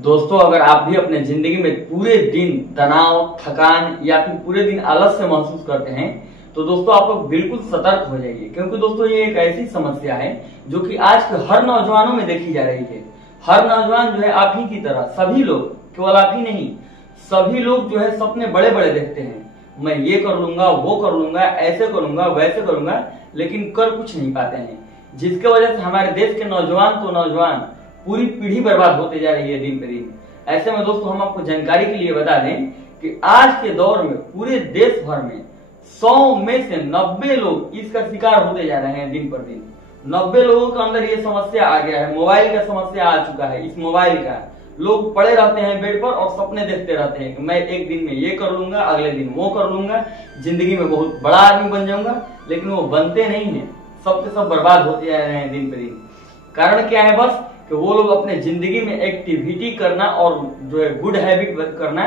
दोस्तों, अगर आप भी अपने जिंदगी में पूरे दिन तनाव, थकान या फिर पूरे दिन आलस से महसूस करते हैं तो दोस्तों आप लोग बिल्कुल सतर्क हो जाइए, क्योंकि दोस्तों ये एक ऐसी समस्या है जो कि आज के हर नौजवानों में देखी जा रही है। हर नौजवान जो है आप ही की तरह, सभी लोग, केवल आप ही नहीं, सभी लोग जो है सपने बड़े बड़े देखते हैं। मैं ये कर लूंगा, वो कर लूंगा, ऐसे करूंगा, वैसे करूंगा, लेकिन कर कुछ नहीं पाते हैं, जिसके वजह से हमारे देश के नौजवान तो नौजवान, पूरी पीढ़ी बर्बाद होते जा रही है दिन पर दिन। ऐसे में दोस्तों हम आपको जानकारी के लिए बता दें कि आज के दौर में पूरे देश भर में 100 में से 90 लोग इसका शिकार होते जा रहे हैं दिन पर दिन। 90 लोगों के अंदर ये समस्या आ गया है, मोबाइल का समस्या आ चुका है। इस मोबाइल का लोग पड़े रहते हैं बेड पर और सपने देखते रहते हैं कि मैं एक दिन में ये कर लूंगा, अगले दिन वो कर लूंगा, जिंदगी में बहुत बड़ा आदमी बन जाऊंगा, लेकिन वो बनते नहीं है। सब के सब बर्बाद होते जा रहे हैं दिन पर दिन। कारण क्या है? बस कि वो लोग अपने जिंदगी में एक्टिविटी करना और जो है गुड हैबिट करना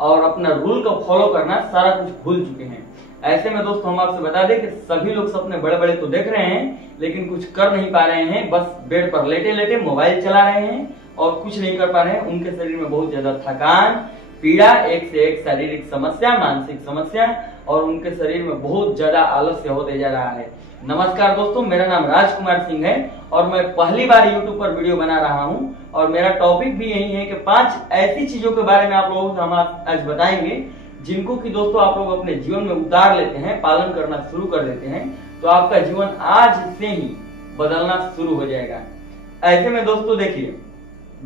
और अपना रूल को फॉलो करना सारा कुछ भूल चुके हैं। ऐसे में दोस्तों हम आपसे बता दें कि सभी लोग सपने बड़े बड़े तो देख रहे हैं, लेकिन कुछ कर नहीं पा रहे हैं। बस बेड पर लेटे लेटे मोबाइल चला रहे हैं और कुछ नहीं कर पा रहे हैं। उनके शरीर में बहुत ज्यादा थकान, पीड़ा, एक से एक शारीरिक समस्या, मानसिक समस्या, और उनके शरीर में बहुत ज्यादा आलस्य होते जा रहा है। नमस्कार दोस्तों, मेरा नाम राजकुमार सिंह है और मैं पहली बार YouTube पर वीडियो बना रहा हूं और मेरा टॉपिक भी यही है कि 5 ऐसी चीजों के बारे में आप लोगों को हम आज बताएंगे जिनको कि दोस्तों आप लोग अपने जीवन में उतार लेते हैं, पालन करना शुरू कर देते हैं, तो आपका जीवन आज से ही बदलना शुरू हो जाएगा। ऐसे में दोस्तों देखिए,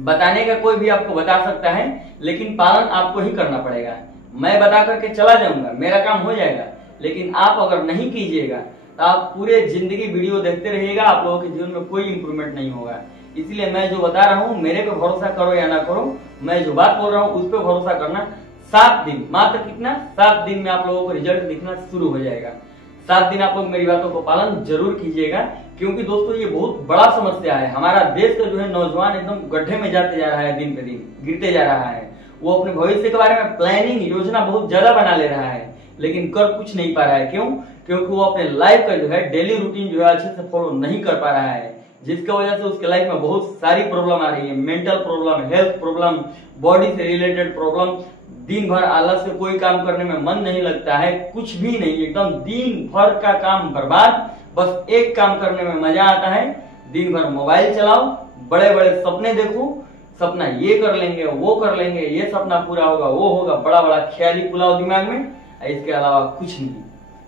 बताने का कोई भी आपको बता सकता है, लेकिन पालन आपको ही करना पड़ेगा। मैं बता करके चला जाऊंगा, मेरा काम हो जाएगा, लेकिन आप अगर नहीं कीजिएगा तो आप पूरे जिंदगी वीडियो देखते रहिएगा, आप लोगों के जीवन में कोई इंप्रूवमेंट नहीं होगा। इसलिए मैं जो बता रहा हूँ, मेरे पे भरोसा करो या ना करो, मैं जो बात बोल रहा हूँ उस पर भरोसा करना। 7 दिन, मात्र कितना, 7 दिन में आप लोगों को रिजल्ट दिखना शुरू हो जाएगा। 7 दिन आप लोग मेरी बातों को पालन जरूर कीजिएगा, क्योंकि दोस्तों ये बहुत बड़ा समस्या है। हमारा देश का जो है नौजवान एकदम गड्ढे में जाते जा रहा है, दिन पे दिन गिरते जा रहा है। वो अपने भविष्य के बारे में प्लानिंग, योजना बहुत ज्यादा बना ले रहा है, लेकिन कर कुछ नहीं पा रहा है। क्यों? क्योंकि वो अपने लाइफ का जो है डेली रूटीन जो है अच्छे से फॉलो नहीं कर पा रहा है, जिसकी वजह से उसके लाइफ में बहुत सारी प्रॉब्लम आ रही है। Mental problem, health problem, body से रिलेटेड प्रॉब्लम, दिन भर आलस से कोई काम करने में मन नहीं लगता है, कुछ भी नहीं, एकदम दिन भर का काम बर्बाद। बस एक काम करने में मजा आता है, दिन भर मोबाइल चलाओ, बड़े बड़े सपने देखो, सपना ये कर लेंगे, वो कर लेंगे, ये सपना पूरा होगा, वो होगा, बड़ा बड़ा ख्याली पुलाव दिमाग में, इसके अलावा कुछ नहीं।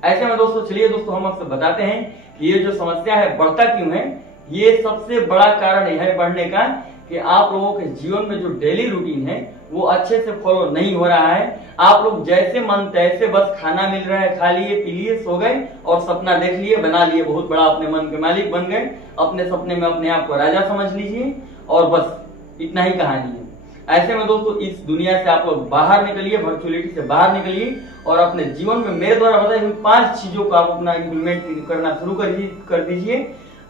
ऐसे में दोस्तों चलिए दोस्तों हम आपसे बताते हैं कि ये जो समस्या है बढ़ता क्यों है। ये सबसे बड़ा कारण है बढ़ने का कि आप लोगों के जीवन में जो डेली रूटीन है वो अच्छे से फॉलो नहीं हो रहा है। आप लोग जैसे मन तैसे, बस खाना मिल रहा है, खा लिए, पी लिए, सो गए और सपना देख लिए, बना लिए, बहुत बड़ा अपने मन के मालिक बन गए, अपने सपने में अपने आप को राजा समझ लीजिए और बस इतना ही कहानी है। ऐसे में दोस्तों इस दुनिया से आप लोग बाहर निकलिए, वर्चुअलिटी से बाहर निकलिए और अपने जीवन में मेरे द्वारा बताई हुई 5 चीजों को आप अपना इम्प्लीमेंट करना शुरू कर दीजिए।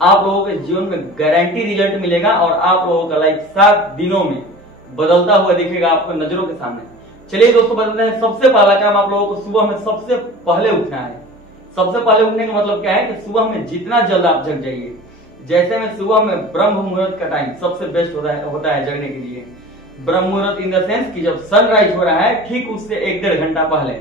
आप लोगों के जीवन में गारंटी रिजल्ट मिलेगा और आप लोगों का लाइफ 7 दिनों में बदलता हुआ दिखेगा आपको नजरों के सामने। चलिए दोस्तों बदलते हैं। सबसे पहला काम, आप लोगों को सुबह में सबसे पहले उठना है। सबसे पहले उठने का मतलब क्या है कि सुबह में जितना जल्द आप जग जाइए। जैसे में सुबह में ब्रह्म मुहूर्त का टाइम सबसे बेस्ट होता है जगने के लिए। ब्रह्म मुहूर्त इन द सेंस कि जब सनराइज हो रहा है ठीक उससे 1-1.5 घंटा पहले।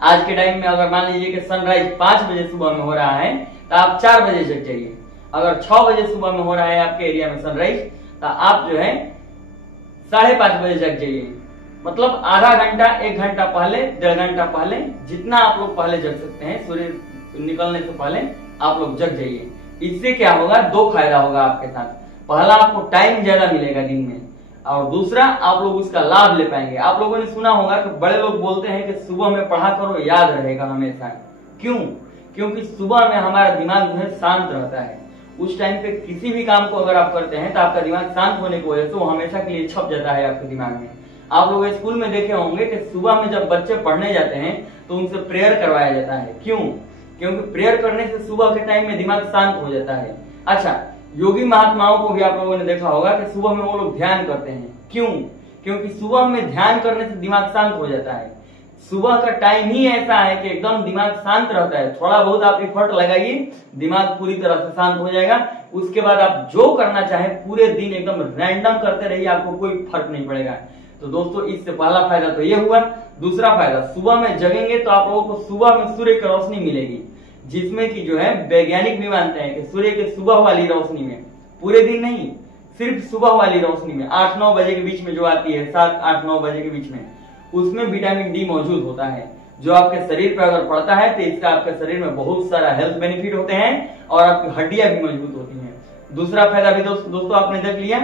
आज के टाइम में अगर मान लीजिए कि सनराइज 5 बजे सुबह में हो रहा है तो आप 4 बजे जग जाइए। अगर 6 बजे सुबह में हो रहा है आपके एरिया में सनराइज तो आप जो है 5:30 बजे जग जाइए। मतलब आधा घंटा, 1 घंटा पहले, 1.5 घंटा पहले, जितना आप लोग पहले जग सकते हैं, सूर्य निकलने से पहले आप लोग जग जाइए। इससे क्या होगा? 2 फायदा होगा आपके साथ। पहला, आपको टाइम ज्यादा मिलेगा दिन में, और दूसरा आप लोग उसका लाभ ले पाएंगे। आप लोगों ने सुना होगा कि बड़े लोग बोलते हैं कि सुबह में पढ़ा करो, याद रहेगा हमेशा। क्यों? क्योंकि सुबह में हमारा दिमाग जो है शांत रहता है। उस टाइम पे किसी भी काम को अगर आप करते हैं तो आपका दिमाग शांत होने की वजह से वो हमेशा के लिए छप जाता है आपके दिमाग में। आप लोग स्कूल में देखे होंगे कि सुबह में जब बच्चे पढ़ने जाते हैं तो उनसे प्रेयर करवाया जाता है। क्यों? क्योंकि प्रेयर करने से सुबह के टाइम में दिमाग शांत हो जाता है। अच्छा, योगी महात्माओं को भी आप लोगों ने देखा होगा कि सुबह में वो लोग ध्यान करते हैं। क्यों? क्योंकि सुबह में ध्यान करने से दिमाग शांत हो जाता है। सुबह का टाइम ही ऐसा है कि एकदम दिमाग शांत रहता है। थोड़ा बहुत आप एफर्ट लगाइए, दिमाग पूरी तरह से शांत हो जाएगा। उसके बाद आप जो करना चाहें पूरे दिन एकदम रैंडम करते रहिए, आपको कोई फर्क नहीं पड़ेगा। तो दोस्तों इससे पहला फायदा तो ये हुआ। दूसरा फायदा, सुबह में जगेंगे तो आप लोगों को सुबह में सूर्य की रोशनी मिलेगी, जिसमें कि जो है वैज्ञानिक भी मानते हैं कि सूर्य के सुबह वाली रोशनी में, पूरे दिन नहीं सिर्फ सुबह वाली रोशनी में 8-9 बजे के बीच में जो आती है, 7-8-9 बजे के बीच में, उसमें विटामिन डी मौजूद होता है, जो आपके शरीर पर अगर पड़ता है तो इसका आपके शरीर में बहुत सारा हेल्थ बेनिफिट होते हैं और आपकी हड्डियां भी मजबूत होती हैं। दूसरा फायदा भी दोस्तों आपने देख लिया।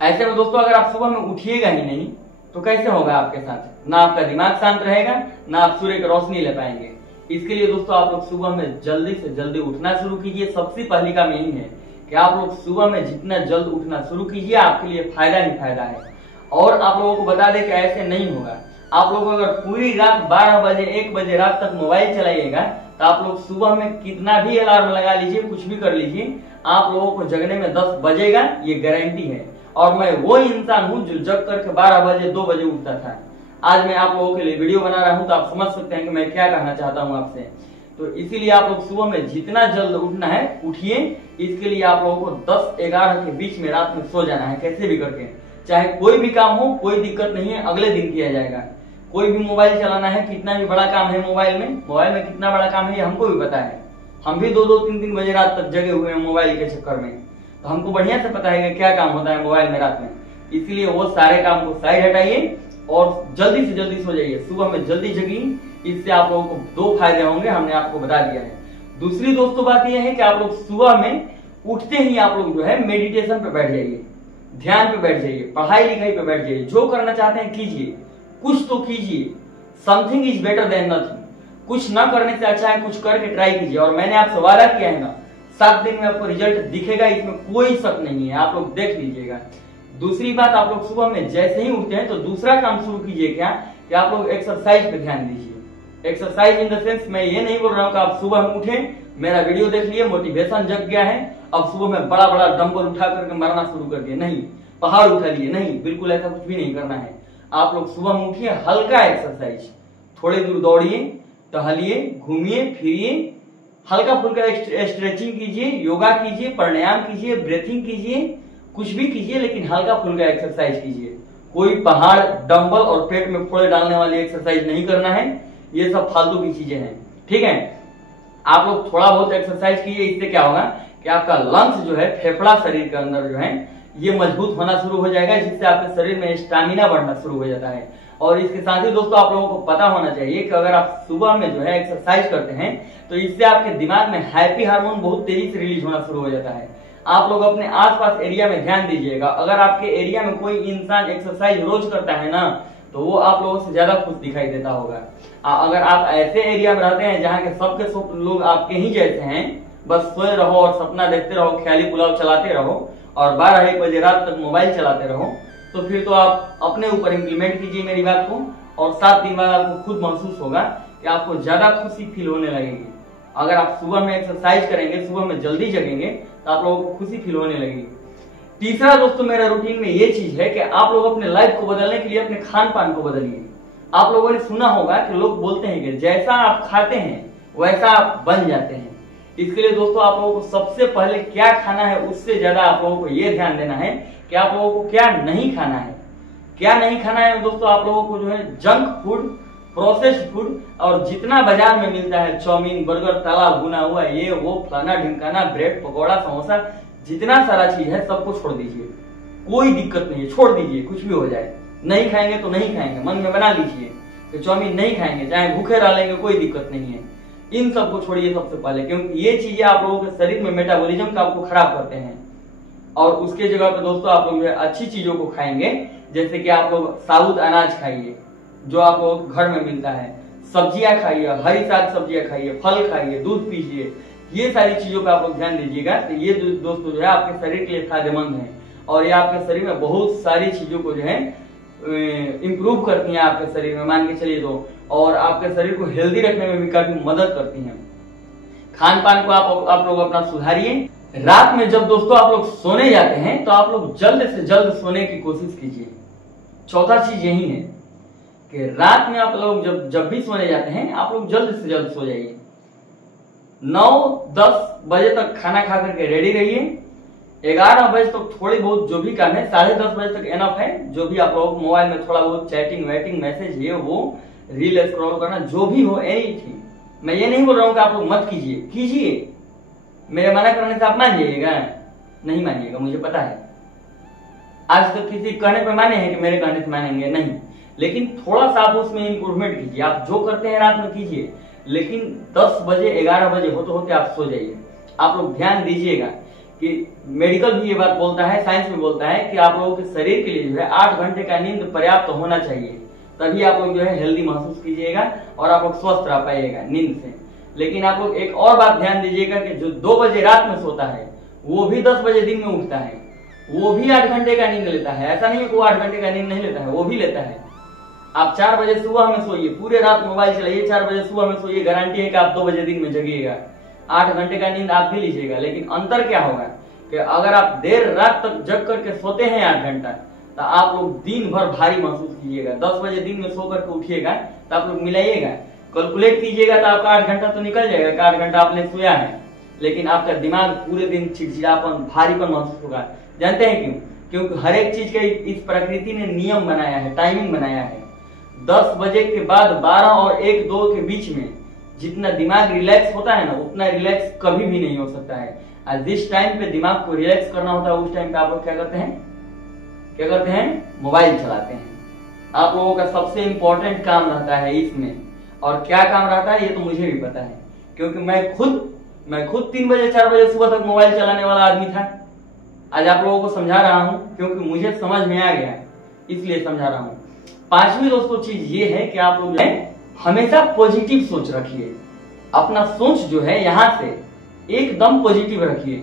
ऐसे में दोस्तों अगर आप सुबह में उठिएगा ही नहीं तो कैसे होगा आपके साथ, ना आपका दिमाग शांत रहेगा, ना आप सूर्य की रोशनी ले पाएंगे। इसके लिए दोस्तों आप लोग सुबह में जल्दी से जल्दी उठना शुरू कीजिए। सबसे पहली काम यही है कि आप लोग सुबह में जितना जल्द उठना शुरू कीजिए, आपके लिए फायदा ही फायदा है। और आप लोगों को बता दें कि ऐसे नहीं होगा। आप लोग अगर पूरी रात 12 बजे 1 बजे रात तक मोबाइल चलाइएगा तो आप लोग सुबह में कितना भी अलार्म लगा लीजिए, कुछ भी कर लीजिए, आप लोगों को जगने में 10 बजेगा, ये गारंटी है। और मैं वो इंसान हूं जो जग करके 12 बजे 2 बजे उठता था। आज मैं आप लोगों के लिए वीडियो बना रहा हूं तो आप समझ सकते हैं कि मैं क्या कहना चाहता हूं आपसे। तो इसीलिए आप लोग सुबह में जितना जल्द उठना है उठिए। इसके लिए आप लोगों को 10-11 के बीच में रात में सो जाना है, कैसे भी करके। चाहे कोई भी काम हो, कोई दिक्कत नहीं है, अगले दिन किया जाएगा। कोई भी मोबाइल चलाना है, कितना भी बड़ा काम है मोबाइल में कितना बड़ा काम है ये हमको भी पता है। हम भी 2-2, 3-3 बजे रात तक जगे हुए हैं मोबाइल के चक्कर में, तो हमको बढ़िया से पता है कि क्या काम होता है मोबाइल में रात में। इसलिए वो सारे काम को साइड हटाइए और जल्दी से जल्दी सो जाइए, सुबह में जल्दी जगिए। इससे आप लोगों को 2 फायदे होंगे, हमने आपको बता दिया है। दूसरी दोस्तों बात यह है कि आप लोग सुबह में उठते ही आप लोग जो है मेडिटेशन पे बैठ जाइए, ध्यान पे बैठ जाइए, पढ़ाई लिखाई पे बैठ जाइए। जो करना चाहते हैं कीजिए, कुछ तो कीजिए। Something is better than nothing. कुछ ना करने से अच्छा है कुछ करके ट्राई कीजिए। और मैंने आपसे वादा किया है ना, 7 दिन में आपको रिजल्ट दिखेगा, इसमें कोई शक नहीं है, आप लोग देख लीजिएगा। दूसरी बात, आप लोग सुबह में जैसे ही उठते हैं तो दूसरा काम शुरू कीजिए क्या कि आप लोग एक्सरसाइज पे ध्यान दीजिए। एक्सरसाइज इन द सेंस, मैं ये नहीं बोल रहा हूँ कि आप सुबह में उठे, मेरा वीडियो देख लिए, मोटिवेशन जग गया है, अब सुबह में बड़ा बड़ा डंबल उठा करके मारना शुरू कर दिया, नहीं, पहाड़ उठा लिए, नहीं, बिल्कुल ऐसा कुछ भी नहीं करना है। आप लोग सुबह में उठिए, हल्का एक्सरसाइज, थोड़ी दूर दौड़िए, टहलिए, घूमिए फिरिए, हल्का फुल्का स्ट्रेचिंग कीजिए, योगा कीजिए, प्राणायाम कीजिए, ब्रीथिंग कीजिए, कुछ भी कीजिए, लेकिन हल्का फुल्का एक्सरसाइज कीजिए। कोई पहाड़, डंबल और पेट में फोड़े डालने वाली एक्सरसाइज नहीं करना है, ये सब फालतू की चीजें हैं, ठीक है। आप लोग थोड़ा बहुत एक्सरसाइज कीजिए, इससे क्या होगा कि आपका लंग्स जो है, फेफड़ा शरीर के अंदर जो है, ये मजबूत होना शुरू हो जाएगा, जिससे आपके शरीर में स्टैमिना बढ़ना शुरू हो जाता है। और इसके साथ ही दोस्तों आप लोगों को पता होना चाहिए कि अगर आप सुबह में जो है एक्सरसाइज करते हैं तो इससे आपके दिमाग में हैप्पी हार्मोन बहुत तेजी से रिलीज होना शुरू हो जाता है। आप लोग अपने आसपास एरिया में ध्यान दीजिएगा, अगर आपके एरिया में कोई इंसान एक्सरसाइज रोज करता है ना, तो वो आप लोगों से ज्यादा खुश दिखाई देता होगा। अगर आप ऐसे एरिया में रहते हैं जहाँ के सबके सब लोग आपके ही जैसे हैं, बस सोए रहो और सपना देखते रहो, ख्याली पुलाव चलाते रहो और 12-1 बजे रात तक मोबाइल चलाते रहो, तो फिर तो आप अपने ऊपर इम्प्लीमेंट कीजिए मेरी बात को, और 7 दिन बाद आपको खुद महसूस होगा कि आपको ज्यादा खुशी फील होने लगेगी। अगर आप सुबह में एक्सरसाइज करेंगे, सुबह में जल्दी जगेंगे, तो आप लोगों को खुशी फील होने लगेगी। तीसरा दोस्तों मेरा रूटीन में ये चीज है कि आप लोग अपने लाइफ को बदलने के लिए अपने खान पान को बदलिए। आप लोगों ने सुना होगा कि लोग बोलते हैं कि जैसा आप खाते हैं वैसा आप बन जाते हैं। इसके लिए दोस्तों आप लोगों को सबसे पहले क्या खाना है उससे ज्यादा आप लोगों को ये ध्यान देना है कि आप लोगों को क्या नहीं खाना है। क्या नहीं खाना है दोस्तों, आप लोगों को जो है जंक फूड, प्रोसेस्ड फूड और जितना बाजार में मिलता है, चाउमीन, बर्गर, तला भुना हुआ, ये वो फलाना ढिमकाना, ब्रेड पकौड़ा, समोसा, जितना सारा चीज है सबको छोड़ दीजिए, कोई दिक्कत नहीं है, छोड़ दीजिए, कुछ भी हो जाए। नहीं खाएंगे तो नहीं खाएंगे, मन में बना लीजिए कि चाउमीन नहीं खाएंगे, चाहे भूखे रह लेंगे, कोई दिक्कत नहीं है। इन सबको छोड़िए सबसे पहले, क्योंकि ये चीजें आप लोगों के शरीर में मेटाबॉलिज्म का आपको खराब करते हैं। और उसके जगह पे दोस्तों आप लोग अच्छी चीजों को खाएंगे, जैसे कि आप लोग साबुत अनाज खाइए जो आप लोग घर में मिलता है, सब्जियां खाइए, हरी साग सब्जियां खाइए, फल खाइए, दूध पीजिए, ये सारी चीजों पे आप लोग ध्यान दीजिएगा। तो ये दोस्तों जो है आपके शरीर के लिए फायदेमंद है और ये आपके शरीर में बहुत सारी चीजों को जो है इम्प्रूव करती हैं आपके शरीर में, मान के चलिए तो, और आपके शरीर को हेल्दी रखने में भी काफी मदद करती हैं। खान पान को आप लोग अपना सुधारिए। रात में जब दोस्तों आप लोग सोने जाते हैं तो आप लोग जल्द से जल्द सोने की कोशिश कीजिए। चौथा चीज यही है कि रात में आप लोग जब भी सोने जाते हैं आप लोग जल्द से जल्द सो जाइए। 9-10 बजे तक खाना खा करके रेडी रहिए। 11 बजे तक थोड़ी बहुत जो भी काम है, 10:30 बजे तक एनफ है। जो भी आप लोग मोबाइल में थोड़ा बहुत चैटिंग वैटिंग मैसेज है, वो रील स्क्रॉल करना, जो भी हो, एनीथिंग। मैं ये नहीं बोल रहा हूँ कि आप लोग मत कीजिए, कीजिए। मेरे मना करने से आप मान जाइएगा? नहीं मानिएगा, मुझे पता है। आज तक किसी कहने पे माने हैं कि मेरे कहने से मानेंगे? नहीं। लेकिन थोड़ा सा आप उसमें इंप्रूवमेंट कीजिए। आप जो करते हैं रात में कीजिए, लेकिन 10 बजे 11 बजे होते होते आप सो जाइए। आप लोग ध्यान दीजिएगा कि मेडिकल भी ये बात बोलता है, साइंस भी बोलता है कि आप लोगों के शरीर के लिए जो है 8 घंटे का नींद पर्याप्त होना चाहिए। तभी आप लोग जो है हेल्दी महसूस कीजिएगा और आप लोग स्वस्थ रह पाइएगा नींद से। लेकिन आप लोग एक और बात ध्यान दीजिएगा कि जो 2 बजे रात में सोता है वो भी 10 बजे दिन में उठता है, वो भी 8 घंटे का नींद लेता है। ऐसा नहीं है कि वो 8 घंटे का नींद नहीं लेता है, वो भी लेता है। आप 4 बजे सुबह में सोइए, पूरे रात मोबाइल चलाइए, 4 बजे सुबह में सोइए, गारंटी है कि आप 2 बजे दिन में जगिएगा। 8 घंटे का नींद आप भी लीजिएगा। लेकिन अंतर क्या होगा कि अगर आप देर रात तक जग करके सोते हैं 8 घंटा, तो आप लोग दिन भर भारी महसूस कीजिएगा। 10 बजे दिन में सो करके उठिएगा तो आप लोग मिलाइएगा, कैलकुलेट कीजिएगा तो आपका 8 घंटा तो निकल जाएगा कि 8 घंटा आपने सोया है। लेकिन आपका दिमाग पूरे दिन चिड़चिड़ापन, भारीपन महसूस होगा। जानते हैं क्यों? क्योंकि हर एक चीज का इस प्रकृति ने नियम बनाया है, टाइमिंग बनाया है। 10 बजे के बाद 12 और 1-2 के बीच में जितना दिमाग रिलैक्स होता है ना, उतना रिलैक्स कभी भी नहीं हो सकता है। और जिस टाइम पे दिमाग को रिलैक्स करना होता है, उस टाइम पे आप लोग क्या करते हैं? मोबाइल चलाते हैं। आप लोगों का सबसे इंपॉर्टेंट काम रहता है इसमें। और क्या काम रहता है ये तो मुझे भी पता है, क्योंकि मैं खुद 3 बजे 4 बजे सुबह तक मोबाइल चलाने वाला आदमी था। आज आप लोगों को समझा रहा हूं क्योंकि मुझे समझ में आ गया, इसलिए समझा रहा हूं। 5वीं दोस्तों चीज ये है कि आप लोग हमेशा पॉजिटिव सोच रखिए। अपना सोच जो है यहाँ से एकदम पॉजिटिव रखिए।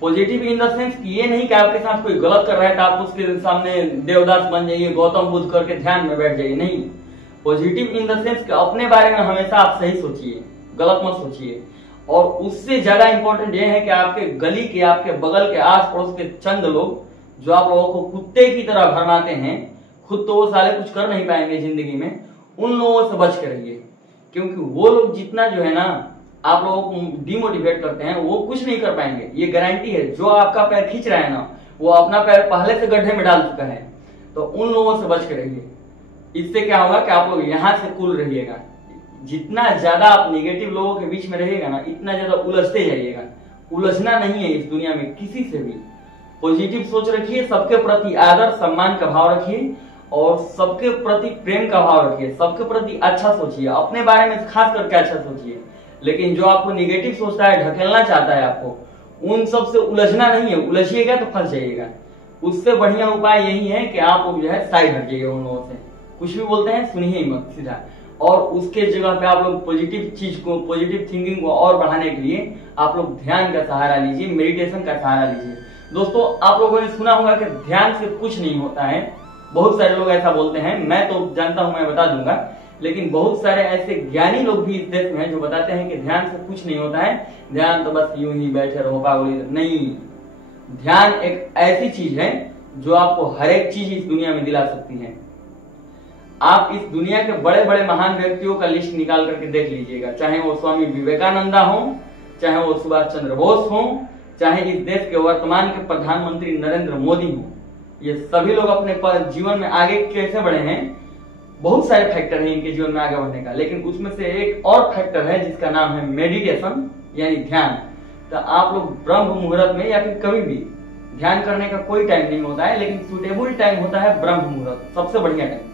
पॉजिटिव इन द सेंस कि ये नहीं कि आपके साथ कोई गलत कर रहा है तो आप उसके सामने देवदास बन जाइए, गौतम बुद्ध करके ध्यान में बैठ जाइए। नहीं, पॉजिटिव इन द सेंस कि अपने बारे में हमेशा आप सही सोचिए, गलत मत सोचिए। और उससे ज्यादा इंपॉर्टेंट ये है कि आपके गली के, आपके बगल के, आस पड़ोस के चंद लोग जो आप लोगों को कुत्ते की तरह भरमाते हैं, खुद तो वो साले कुछ कर नहीं पाएंगे जिंदगी में, उन लोगों से बच के रहिए। क्योंकि वो लोग जितना जो है ना आप लोगों को डिमोटिवेट करते हैं, वो कुछ नहीं कर पाएंगे, ये गारंटी है। जो आपका पैर खींच रहा है ना, वो अपना पैर पहले से गड्ढे में डाल चुका है। तो उन लोगों से बच के रहिए। इससे क्या होगा कि आप लोग यहाँ से कूल रहिएगा। जितना ज्यादा आप नेगेटिव लोगों के बीच में रहिएगा ना, इतना ज्यादा उलझते जाइएगा। उलझना नहीं है इस दुनिया में किसी से भी। पॉजिटिव सोच रखिए, सबके प्रति आदर सम्मान का भाव रखिए और सबके प्रति प्रेम का भाव रखिए। सबके प्रति अच्छा सोचिए, अपने बारे में खास करके अच्छा सोचिए। लेकिन जो आपको निगेटिव सोचता है, ढकेलना चाहता है आपको, उन सब से उलझना नहीं है। उलझिएगा तो फंस जाइएगा। उससे बढ़िया उपाय यही है कि आप लोग जो है साइड हट जाइए उन लोगों से। कुछ भी बोलते हैं सुनिए ही मत सीधा। और उसके जगह पे आप लोग पॉजिटिव चीज को, पॉजिटिव थिंकिंग को और बढ़ाने के लिए आप लोग ध्यान का सहारा लीजिए, मेडिटेशन का सहारा लीजिए। दोस्तों, आप लोगों ने सुना होगा कि ध्यान से कुछ नहीं होता है। बहुत सारे लोग ऐसा बोलते हैं, मैं तो जानता हूं, मैं बता दूंगा। लेकिन बहुत सारे ऐसे ज्ञानी लोग भी इस देश में हैं जो बताते हैं कि ध्यान से कुछ नहीं होता है, ध्यान तो बस यूं ही बैठे रहो पागल। नहीं, ध्यान एक ऐसी चीज है जो आपको हर एक चीज इस दुनिया में दिला सकती है। आप इस दुनिया के बड़े बड़े महान व्यक्तियों का लिस्ट निकाल करके देख लीजिएगा, चाहे वो स्वामी विवेकानंदा हो, चाहे वो सुभाष चंद्र बोस हो, चाहे इस देश के वर्तमान के प्रधानमंत्री नरेंद्र मोदी हो। ये सभी लोग अपने जीवन में आगे कैसे बढ़े हैं, बहुत सारे फैक्टर हैं इनके जीवन में आगे बढ़ने का। लेकिन उसमें से एक और फैक्टर है जिसका नाम है मेडिटेशन, यानी ध्यान। तो आप लोग ब्रह्म मुहूर्त में या फिर कभी भी, ध्यान करने का कोई टाइम नहीं होता है, लेकिन सुटेबल टाइम होता है ब्रह्म मुहूर्त, सबसे बढ़िया टाइम।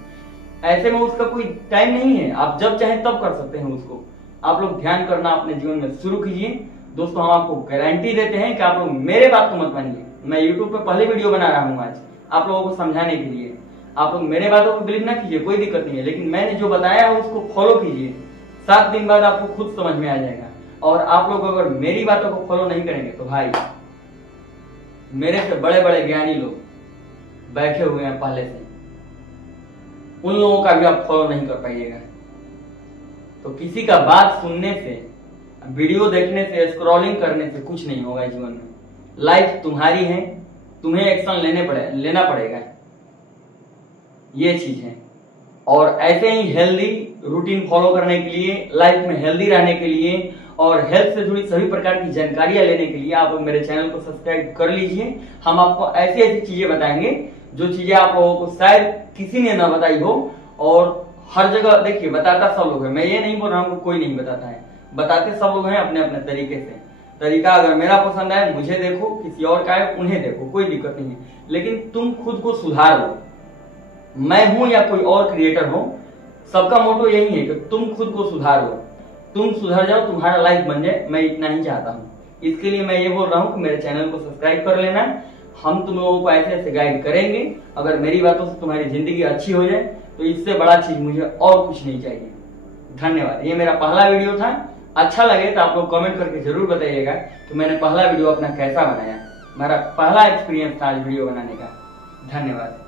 ऐसे में उसका कोई टाइम नहीं है, आप जब चाहे तब कर सकते हैं उसको। आप लोग ध्यान करना अपने जीवन में शुरू कीजिए। दोस्तों, हम आपको गारंटी देते हैं कि आप लोग मेरे बात को मत मानिए। मैं यूट्यूब पे पहले वीडियो बना रहा हूँ आज आप लोगों को समझाने के लिए। आप लोग मेरे बातों को बिलीव ना कीजिए, कोई दिक्कत नहीं है, लेकिन मैंने जो बताया है उसको फॉलो कीजिए। 7 दिन बाद आपको खुद समझ में आ जाएगा। और आप लोग अगर मेरी बातों को फॉलो नहीं करेंगे तो भाई, मेरे से बड़े बड़े ज्ञानी लोग बैठे हुए हैं पहले से, उन लोगों का भी आप फॉलो नहीं कर पाइएगा। तो किसी का बात सुनने से, वीडियो देखने से, स्क्रॉलिंग करने से कुछ नहीं होगा जीवन में। लाइफ तुम्हारी है, तुम्हें एक्शन लेना पड़ेगा, ये चीज है। और ऐसे ही हेल्दी रूटीन फॉलो करने के लिए, लाइफ में हेल्दी रहने के लिए और हेल्थ से जुड़ी सभी प्रकार की जानकारियां लेने के लिए आप मेरे चैनल को सब्सक्राइब कर लीजिए। हम आपको ऐसी ऐसी चीजें बताएंगे जो चीजें आप लोगों को शायद किसी ने ना बताई हो। और हर जगह देखिए बताता सब लोग है, मैं ये नहीं बोल रहा हूँ कोई नहीं बताता है, बताते सब लोग हैं अपने अपने तरीके से। तरीका अगर मेरा पसंद आए मुझे देखो, किसी और का है उन्हें देखो, कोई दिक्कत नहीं है, लेकिन तुम खुद को सुधार लो। मैं हूं या कोई और क्रिएटर हो, सबका मोटो यही है कि तुम खुद को सुधार लो, तुम सुधर जाओ, तुम्हारा लाइफ बन जाए, मैं इतना ही चाहता हूँ। इसके लिए मैं ये बोल रहा हूँ कि मेरे चैनल को सब्सक्राइब कर लेना। हम तुम लोगों को ऐसे ऐसे गाइड करेंगे। अगर मेरी बातों से तुम्हारी जिंदगी अच्छी हो जाए तो इससे बड़ा चीज मुझे और कुछ नहीं चाहिए। धन्यवाद। ये मेरा पहला वीडियो था। अच्छा लगे तो आप लोग कमेंट करके जरूर बताइएगा कि मैंने पहला वीडियो अपना कैसा बनाया। मेरा पहला एक्सपीरियंस था आज वीडियो बनाने का। धन्यवाद।